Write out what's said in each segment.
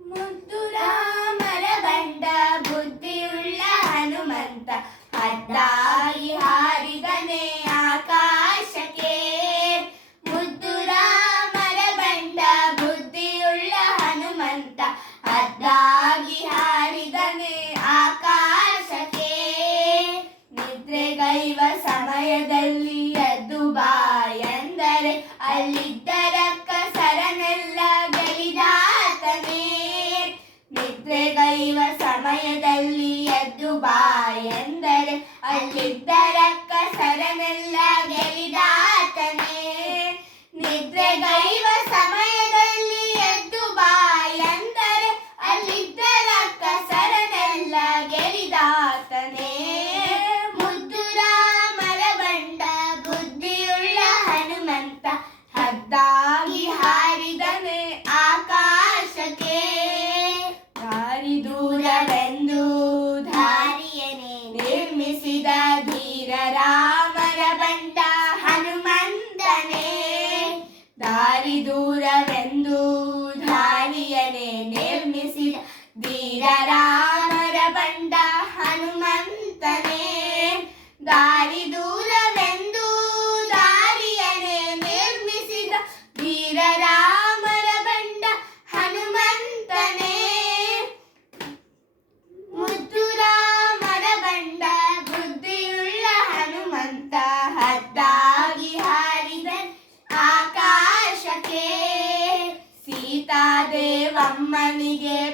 ಮುದ್ದು ರಾಮರ ಬಂಡ ಬುದ್ಧಿಯುಳ್ಳ ಹನುಮಂತ ಹದ್ದಾಗಿ ಹಾರಿದನೆ ಆಕಾಶಕ್ಕೆ. ಮುದ್ದು ರಾಮರ ಬಂಡ ಬುದ್ಧಿಯುಳ್ಳ ಹನುಮಂತ ಹದ್ದಾಗಿ ಹಾರಿದನೆ ಆಕಾಶಕ್ಕೆ. ನಿದ್ರೆಗೈವ ಸಮಯದಲ್ಲಿ ಎದ್ದು ಬಾ ಎಂದರೆ ಅಲ್ಲಿದ್ದ ರಕ್ಕಸರನೆಲ್ಲ ಗೆಲಿದಾತನೇ. ನಿದ್ರೆಗೈವ ಸಮಯದಲ್ಲಿ ಎದ್ದು ಬಾ ಎಂದರೆ ಅಲ್ಲಿದ್ದ ರಕ್ಕಸರನೆಲ್ಲ ಗೆಲಿದಾತನೇ. ನಿದ್ರೆಗೈವ ಸಮಯದಲ್ಲಿ ಎದ್ದು ಬಾ ಎಂದರೆ ಅಲ್ಲಿದ್ದ ರಕ್ಕಸರನೆಲ್ಲ ಗೆಲಿದಾತನೇ. ಮುದ್ದು ರಾಮರ ಬಂಡ ಬುದ್ಧಿಯುಳ್ಳ ಹನುಮಂತ ಹದ್ದಾಗಿ ಹಾರಿದನೆ ಆಕಾಶಕ್ಕೆ. ದಾರಿ ದೂರವೆಂದು ದಾರಿಯನೇ ನಿರ್ಮಿಸಿದ ಧೀರ ರಾಮರ ಬಂಡ ಹನುಮಂತನೇ. ದಾರಿ ದೂರವೆಂದು ದಾರಿಯನೇ ನಿರ್ಮಿಸಿದ ಧೀರ ರಾಮರ ಬಂಡ ಹನುಮಂತನೇ. ದಾರಿ ದೂರವೆಂದು ದಾರಿಯನೇ ನಿರ್ಮಿಸಿದ ಧೀರ ರಾಮರ ಬಂಡ ಹನುಮಂತನೇ. ಮುದ್ದು ರಾಮರ ಬಂಡ ಬುದ್ಧಿಯುಳ್ಳ ಹನುಮಂತ ಹದ್ದಾಗಿ ಹಾರಿದನೆ ಆಕಾಶಕ್ಕೆ. ಸೀತಾದೇವಮ್ಮನಿಗೆ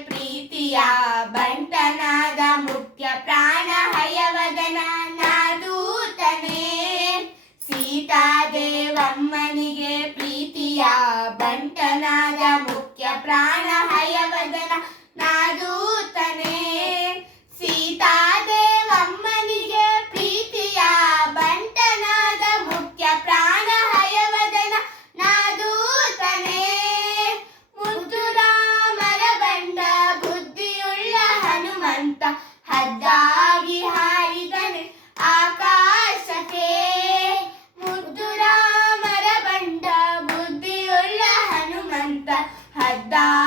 ಪ್ರೀತಿಯ ಬಂಟನಾದ ಮುಖ್ಯ ಪ್ರಾಣ ಹಯವದನ ನಾದೂತನೇ. ಸೀತಾದೇವಮ್ಮನಿಗೆ ಪ್ರೀತಿಯ ಬಂಟನಾದ ಮುಖ್ಯ ಪ್ರಾಣ ಹಯವದನ ನಾದೂತನೇ. ಸೀತಾದೇವಮ್ಮನಿಗೆ ಪ್ರೀತಿಯ ಬಂಟನಾದ ಮುಖ್ಯ ಪ್ರಾಣ ಹಯವದನ ನಾದೂತನೇ. ಮುದ್ದು ರಾಮರ ಬಂಡ ಬುದ್ಧಿಯುಳ್ಳ ಹನುಮಂತ ಹದ್ದಾಗಿ ಹಾರಿದನೆ ಆಕಾಶಕ್ಕೆ. ಮುದ್ದು ರಾಮರ ಬಂಡ ಬುದ್ಧಿಯುಳ್ಳ ಹನುಮಂತ ಹದ್ದಾಗಿ